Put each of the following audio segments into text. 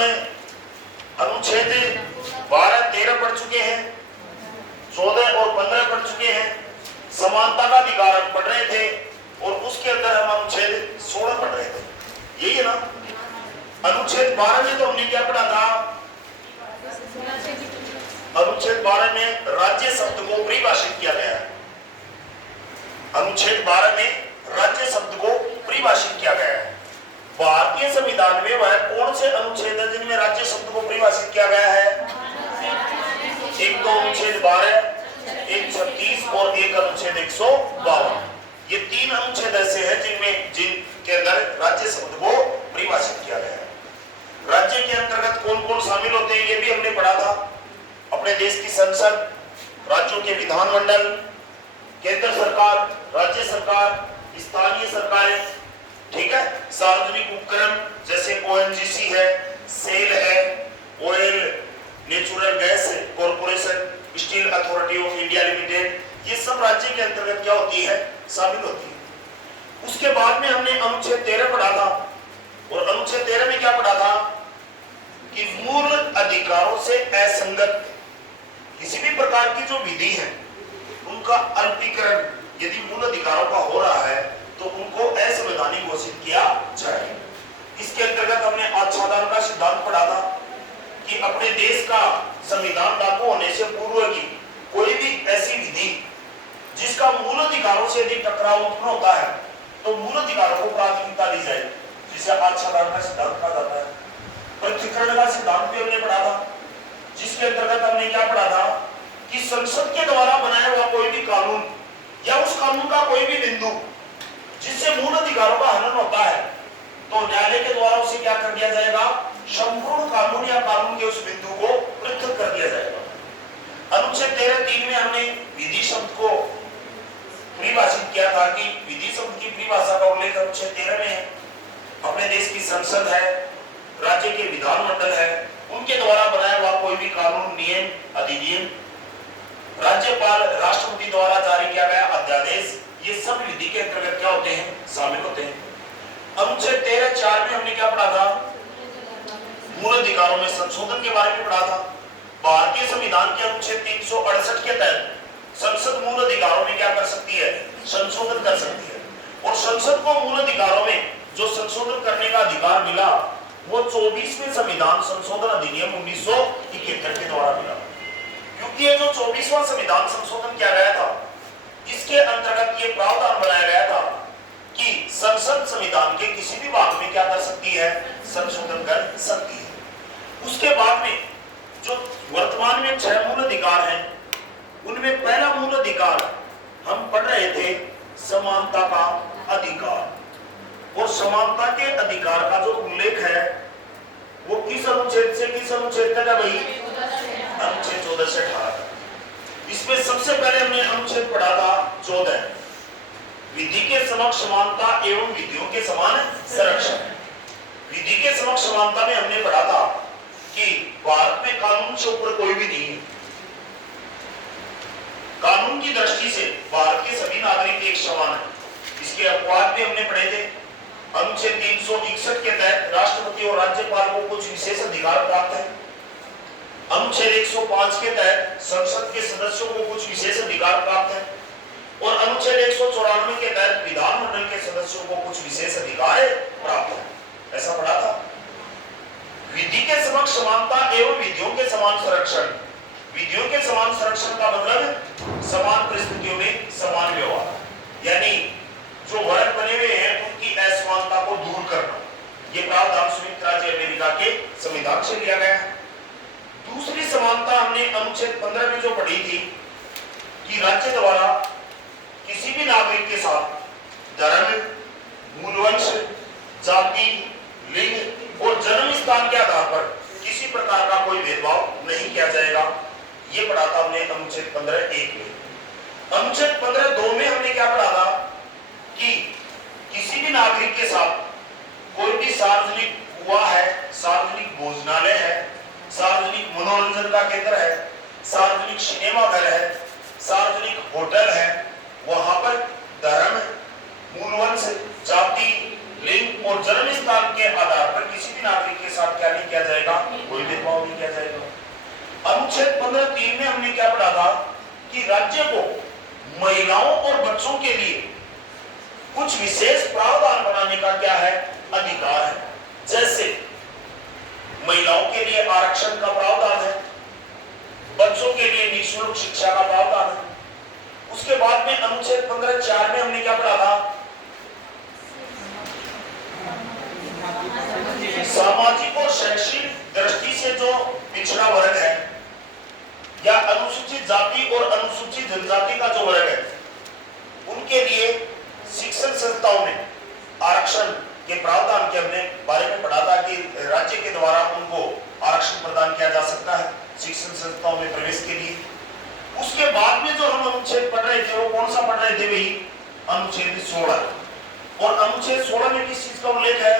अनुच्छेद 12, 13 पढ़ चुके हैं, 14 और 15 पढ़ चुके हैं। समानता का अधिकार हम पढ़ रहे थे और उसके अंदर हम अनुच्छेद 16 पढ़ रहे थे, यही है ना। अनुच्छेद 12 में तो हमने क्या पढ़ा था? अनुच्छेद 12 में राज्य शब्द को परिभाषित किया गया है। अनुच्छेद 12 में राज्य शब्द को परिभाषित किया गया है। भारतीय संविधान में वह कौन से अनुच्छेद है जिनमें राज्य शब्द को परिभाषित किया गया है? एक तो अनुच्छेद 12, 136 और एक अनुच्छेद 152। ये 3 अनुच्छेद ऐसे हैं जिनके अंदर राज्य शब्द को परिभाषित किया गया है। राज्य के अंतर्गत कौन कौन शामिल होते हैं ये भी हमने पढ़ा था। अपने देश की संसद, राज्यों के विधानमंडल, केंद्र सरकार, राज्य सरकार, स्थानीय सरकारें, ठीक है, सार्वजनिक उपक्रम जैसे ओएनजीसी है, सेल है, oil natural gas corporation, steel authority of India limited, ये सब राज्य के अंतर्गत क्या होती है? शामिल होती है। उसके बाद में हमने अनुच्छेद 13 पढ़ा था और अनुच्छेद 13 में क्या पढ़ा था कि मूल अधिकारों से असंगत किसी भी प्रकार की जो विधि है उनका अल्पीकरण यदि मूल अधिकारों का हो रहा है तो उनको असंवैधानिक घोषित किया जाए। इसके अंतर्गत हमने आच्छादन का सिद्धांत पढ़ा था कि अपने देश का संविधान लागू होने से पूर्व की कोई भी ऐसी विधि जिसका मूल अधिकारों से यदि टकराव उत्पन्न होता है तो मूल अधिकारों को प्राथमिकता दी जाए, जिसे आच्छादन का सिद्धांत कहा जाता है। पृथक्करण का सिद्धांत भी हमने पढ़ा था, जिसके अंतर्गत हमने क्या पढ़ा था कि संसद के द्वारा बनाया हुआ कोई भी कानून या उस कानून का कोई भी बिंदु जिससे मूल अधिकारों का हनन होता है तो न्यायालय के द्वारा उसे क्या कर दिया जाएगा? संपूर्ण कानून या कानून के उस बिंदु को पृथक कर दिया जाएगा। अनुच्छेद 13(3) में हमने विधि शब्द को परिभाषित किया था कि विधि शब्द की परिभाषा का उल्लेख अनुच्छेद 13 में है। अपने देश की संसद है, राज्य के विधानमंडल है, उनके द्वारा बनाया हुआ कोई भी कानून, नियम, अधिनियम, राज्यपाल, राष्ट्रपति द्वारा जारी किया गया अध्यादेश, ये सब विधि के अंतर्गत क्या होते हैं? शामिल होते हैं। अनुच्छेद 13(4) में हमने क्या पढ़ा था? मूल अधिकारों में संशोधन के बारे में पढ़ा था। भारतीय संविधान के अनुच्छेद 368 के तहत संसद मूल अधिकारों में क्या कर सकती है? संशोधन कर सकती है। और संसद को मूल अधिकारों में जो संशोधन करने का अधिकार मिला वो 24वें संविधान संशोधन अधिनियम 1971 के द्वारा मिला। क्योंकि ये जो 24वां संविधान संशोधन किया गया था इसके अंतर्गत ये प्रावधान बनाया गया था कि संसद संविधान के किसी भी भाग में क्या कर सकती है? संशोधन कर सकती है। उसके बाद में जो वर्तमान में 6 मूल अधिकार हैं उनमें पहला मूल अधिकार हम पढ़ रहे थे समानता का अधिकार। और समानता के अधिकार का जो उल्लेख है वो किस अनुच्छेद से किस अनुच्छेद तक है भाई? अनुच्छेद 14 से 18 तक। इसमें सबसे पहले हमने अनुच्छेद पढ़ा था 14, विधि के समक्ष समानता एवं विधियों के समान संरक्षण। विधि के समक्ष समानता में हमने पढ़ा था कि भारत में कानून से ऊपर कोई भी नहीं है। कानून की दृष्टि से भारत के सभी नागरिक एक समान है। इसके अपवाद भी हमने पढ़े थे। अनुच्छेद 361 के तहत राष्ट्रपति और राज्यपाल को कुछ विशेष अधिकार प्राप्त है। अनुच्छेद 105 के तहत संसद के सदस्यों को कुछ विशेष अधिकार प्राप्त है और अनुच्छेद 194 के तहत विधानमंडल के सदस्यों को कुछ विशेष अधिकार प्राप्त है। ऐसा पढ़ा था। विधि के समक्ष समानता एवं विधियों के समान संरक्षण। विधियों के समान संरक्षण का मतलब समान परिस्थितियों में समान व्यवहार, यानी जो वर्ग बने हुए हैं उनकी असमानता को दूर करना। ये प्रावधान संयुक्त राज्य अमेरिका के संविधान से लिया गया है। दूसरी समानता हमने अनुच्छेद 15 में जो पढ़ी थी कि राज्य द्वारा किसी भी नागरिक के साथ धर्म, मूलवंश, जाति, लिंग और जन्म स्थान के आधार पर किसी प्रकार का कोई भेदभाव नहीं किया जाएगा। ये पढ़ा था हमने अनुच्छेद 15(1) में। अनुच्छेद 15(2) में हमने क्या पढ़ा था कि किसी भी नागरिक के साथ कोई भी सार्वजनिक कुआं है, सार्वजनिक भोजनालय है, सार्वजनिक मनोरंजन का केंद्र है, सार्वजनिक सिनेमा घर है, सार्वजनिक होटल है, वहां पर धर्म, मूलवंश, जाति, लिंग और जन्म स्थान के आधार पर किसी भी नागरिक के साथ क्या नहीं किया जाएगा? अनुच्छेद 15(3) में हमने क्या पढ़ा था कि राज्य को महिलाओं और बच्चों के लिए कुछ विशेष प्रावधान बनाने का क्या है, अधिकार है। जैसे महिलाओं के लिए आरक्षण का प्रावधान है, बच्चों के लिए निःशुल्क शिक्षा का प्रावधान है। उसके बाद में अनुच्छेद 15(4) में हमने क्या पढ़ा था, सामाजिक और शैक्षणिक दृष्टि से जो पिछड़ा वर्ग है या अनुसूचित जाति और अनुसूचित जनजाति का जो वर्ग है, उनके लिए शिक्षण संस्थाओं में आरक्षण के प्रावधान के हमने बारे में पढ़ा था कि राज्य के द्वारा उनको आरक्षण प्रदान किया जा सकता है शिक्षण संस्थाओं में प्रवेश के लिए। उसके बाद में जो हम अनुच्छेद पढ़ रहे थे वो कौन सा पढ़ रहे थे भाई, अनुच्छेद 16। और अनुच्छेद 16 में किस चीज का उल्लेख है,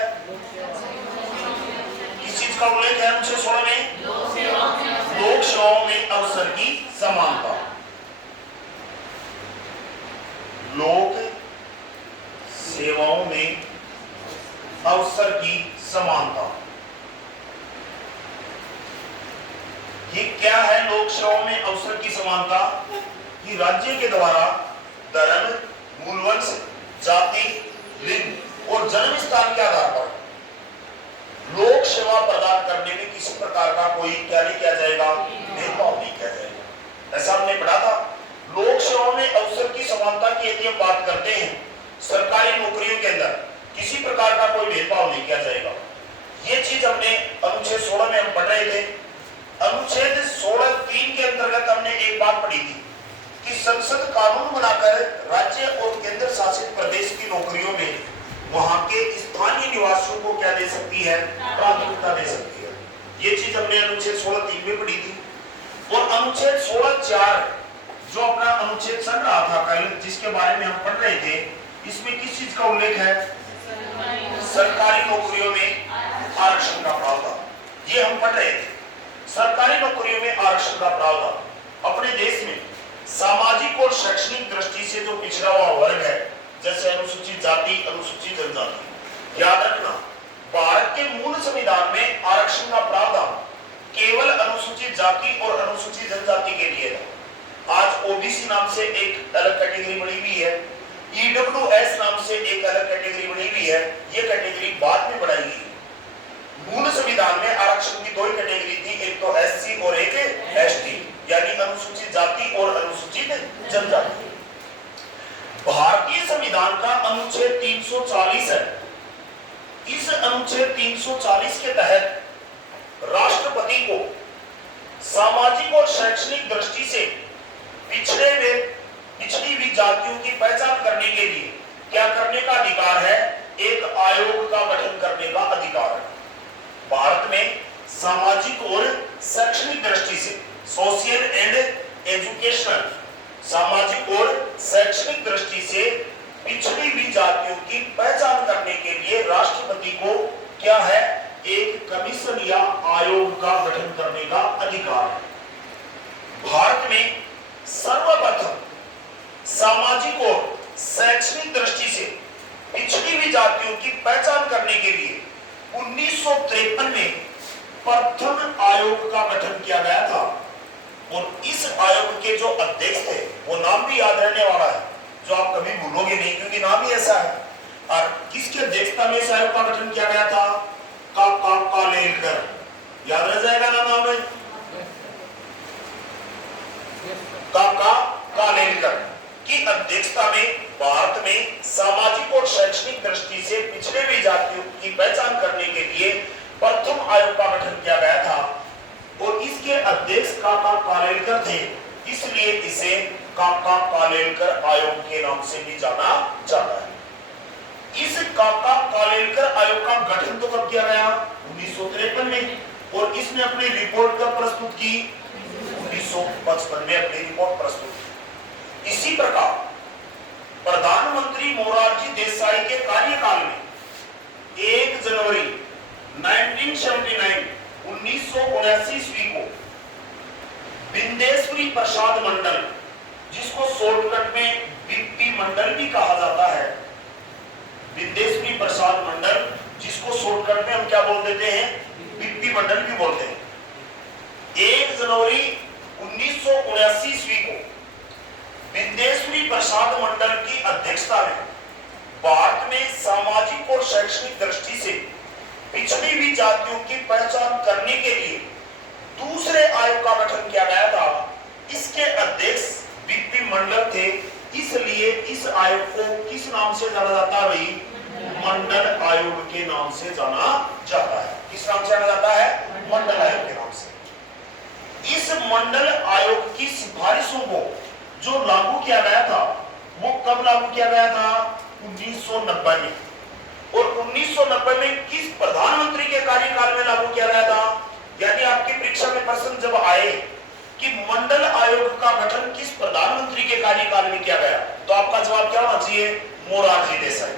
किस चीज का उल्लेख है अनुच्छेद 16 में, लोक सेवाओं में अवसर की समानता। लोक सेवाओं में अवसर की समानता, ये क्या है लोक सेवाओं में अवसर की समानता, कि राज्य के द्वारा धर्म, मूलवंश, जाति, लिंग और जन्म स्थान के आधार पर लोक सेवा प्रदान करने में किसी प्रकार का कोई क्या नहीं किया जाएगा, भेदभाव नहीं किया जाएगा। ऐसा हमने पढ़ा था। लोक सेवा में अवसर की समानता की यदि हम बात करते हैं, सरकारी नौकरियों के अंदर किसी प्रकार का कोई भेदभाव नहीं किया जाएगा। ये चीज हमने अनुच्छेद 16 में हम पढ़ रहे थे। अनुच्छेद 16(3) के अंतर्गत हमने एक बात पढ़ी थी कि संसद कानून बनाकर राज्य और केंद्र शासित प्रदेश की नौकरियों में वहां के स्थानीय निवासियों को क्या दे सकती है, प्राथमिकता दे सकती है। ये चीज हमने अनुच्छेद 16(3) में पढ़ी थी। और अनुच्छेद 16(4) जो अपना अनुच्छेद चल रहा था कल, जिसके बारे में हम पढ़ रहे थे, इसमें किस चीज का उल्लेख है, सरकारी नौकरियों में आरक्षण का प्रावधान। ये हम पढ़ रहे थे, सरकारी नौकरियों में आरक्षण का प्रावधान। अपने देश में सामाजिक और शैक्षणिक दृष्टि से जो पिछड़ा हुआ वर्ग है, जैसे अनुसूचित जाति, अनुसूचित जनजाति, याद रखना भारत के मूल संविधान में आरक्षण का प्रावधान केवल अनुसूचित जाति और अनुसूचित जनजाति के लिए था। आज ओबीसी नाम से एक अलग कैटेगरी बनी हुई है, ईडब्ल्यूएस नाम से एक अलग कैटेगरी बनी हुई है। ये कैटेगरी बाद में बढ़ाई गई। मूल संविधान में आरक्षण की दो ही कैटेगरी थी, एक तो एससी और एक एसटी, यानी अनुसूचित जाति और अनुसूचित जनजाति। भारतीय संविधान का अनुच्छेद 340 है। इस अनुच्छेद 340 के तहत राष्ट्रपति को सामाजिक और शैक्षणिक दृष्टि से पिछड़ी हुई जातियों की पहचान करने के लिए क्या करने का अधिकार है, एक आयोग का गठन करने का अधिकार है। भारत में सामाजिक और शैक्षणिक दृष्टि से, सोशल एंड एजुकेशनल, सामाजिक और शैक्षणिक दृष्टि से पिछड़ी हुई जातियों की पहचान करने के लिए राष्ट्रपति को क्या है, एक कमीशन या आयोग का गठन करने का अधिकार है। भारत में सर्वप्रथम सामाजिक और शैक्षणिक दृष्टि से पिछड़ी हुई जातियों की पहचान करने के लिए 1953 में प्रथम आयोग का गठन किया गया था। और इस आयोग के जो अध्यक्ष थे, वो नाम भी याद रहने वाला है, जो आप कभी भूलोगे नहीं, क्योंकि नाम ही ऐसा है। और किसकी अध्यक्षता में इस आयोग का गठन किया गया था, कालेलकर, याद रह जाएगा ना नाम है, कालेलकर की अध्यक्षता में भारत में सामाजिक और शैक्षणिक दृष्टि से पिछड़े हुई जातियों की पहचान करने के लिए प्रथम आयोग का गठन किया गया था। और इसके अध्यक्ष कालेलकर थे, इसलिए इसे कालेलकर आयोग के नाम से भी जाना जाता है। इस कालेलकर आयोग का गठन तो कब किया गया, 1953 में, और इसने अपनी रिपोर्ट कब प्रस्तुत की, 1955 में अपनी रिपोर्ट प्रस्तुत की। इसी प्रकार प्रधानमंत्री मोरारजी देसाई के कार्यकाल में 1 जनवरी 1979 ईस्वी को बिंदेश्वरी प्रसाद मंडल, जिसको शॉर्टकट में बीपी मंडल भी कहा जाता है, बिंदेश्वरी प्रसाद मंडल, जिसको शॉर्टकट में हम क्या बोल देते हैं, बीपी मंडल भी बोलते हैं। 1 जनवरी 1979 ईस्वी को विद्येश्वरी प्रसाद मंडल की अध्यक्षता में भारत में सामाजिक और शैक्षणिक दृष्टि से पिछड़ी हुई जातियों की पहचान करने के लिए दूसरे आयोग का गठन किया गया था। इसके अध्यक्ष वीपी मंडल थे, इसलिए इस आयोग को किस नाम से जाना जाता है भाई? मंडल आयोग के नाम से जाना जाता है। किस नाम से जाना जाता है? मंडल आयोग के नाम से। इस मंडल आयोग की सिफारिशों को जो लागू किया गया था वो कब लागू किया गया था? 1990 में। और 1990 में किस प्रधानमंत्री के कार्यकाल में लागू किया गया था? यानी आपकी परीक्षा में प्रश्न जब आए कि मंडल आयोग का गठन किस प्रधानमंत्री के कार्यकाल में किया गया, तो आपका जवाब क्या होना चाहिए? मोरारजी देसाई।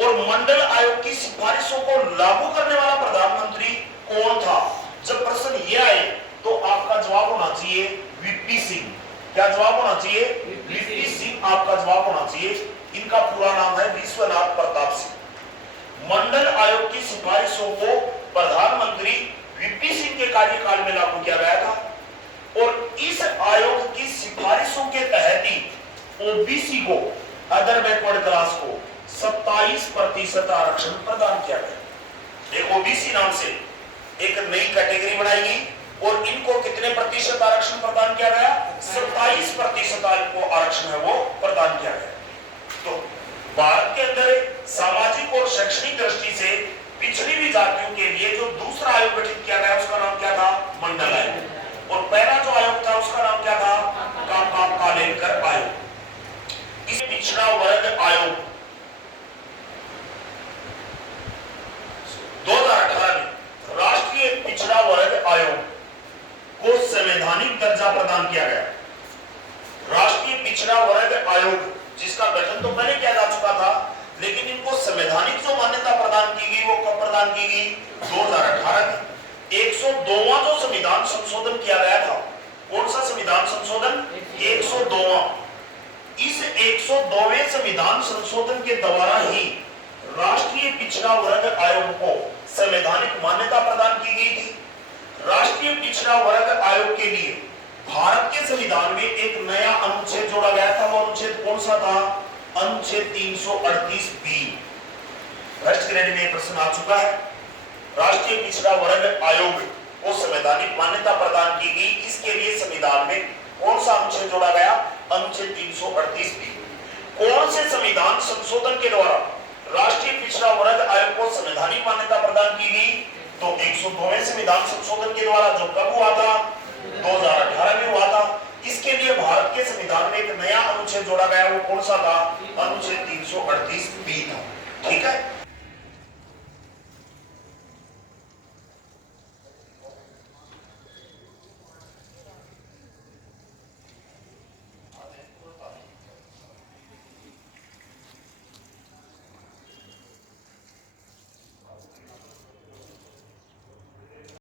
और मंडल आयोग की सिफारिशों को लागू करने वाला प्रधानमंत्री कौन था? जब प्रश्न ये आए तो आपका जवाब होना चाहिए वीपी सिंह। क्या जवाब होना चाहिए? वीपी सिंह आपका जवाब होना चाहिए। इनका पूरा नाम है विश्वनाथ प्रताप सिंह। मंडल आयोग की सिफारिशों को प्रधानमंत्री वीपी सिंह के कार्यकाल में लागू किया गया था और इस आयोग की सिफारिशों के तहत ही ओबीसी को, अदर बैकवर्ड क्लास को 27% आरक्षण प्रदान किया गया। एक ओबीसी नाम से एक नई कैटेगरी बनाई गई और इनको कितने प्रतिशत आरक्षण प्रदान किया गया? 27% को आरक्षण है वो प्रदान किया गया। तो भारत के अंदर सामाजिक और शैक्षणिक दृष्टि से पिछड़ी हुई जातियों के लिए जो दूसरा आयोग गठित किया गया उसका नाम क्या था? मंडल आयोग। और पहला जो आयोग था उसका नाम क्या था? कालेलकर आयोग। इस पिछड़ा वर्ग आयोग 2018 में राष्ट्रीय पिछड़ा वर्ग आयोग को संवैधानिक दर्जा प्रदान किया गया। राष्ट्रीय पिछड़ा वर्ग आयोग जिसका गठन तो पहले किया जा चुका था, लेकिन इनको संवैधानिक जो मान्यता प्रदान की गई वो कब प्रदान की गई? 2018 में। 102वां जो संविधान संशोधन किया गया था, कौन सा संविधान संशोधन? 102वां। इस 102वें संविधान संशोधन के द्वारा ही राष्ट्रीय पिछड़ा वर्ग आयोग को संवैधानिक मान्यता प्रदान की गई थी। राष्ट्रीय पिछड़ा वर्ग आयोग के लिए भारत के संविधान में एक नया अनुच्छेद जोड़ा गया था। वो अनुच्छेद कौन सा था? अनुच्छेद 338B। फर्स्ट ग्रेड में प्रश्न आ चुका है। राष्ट्रीय पिछड़ा वर्ग आयोग को संवैधानिक मान्यता प्रदान की गई, इसके लिए संविधान में कौन सा अनुच्छेद जोड़ा गया? अनुच्छेद 338B। कौन से संविधान संशोधन के द्वारा राष्ट्रीय पिछड़ा वर्ग आयोग को संवैधानिक मान्यता प्रदान की गई? तो 102वें संविधान संशोधन के द्वारा, जो कब हुआ था? 2018 में हुआ था। इसके लिए भारत के संविधान में एक नया अनुच्छेद जोड़ा गया, वो कौन सा था? अनुच्छेद 338B था। ठीक है।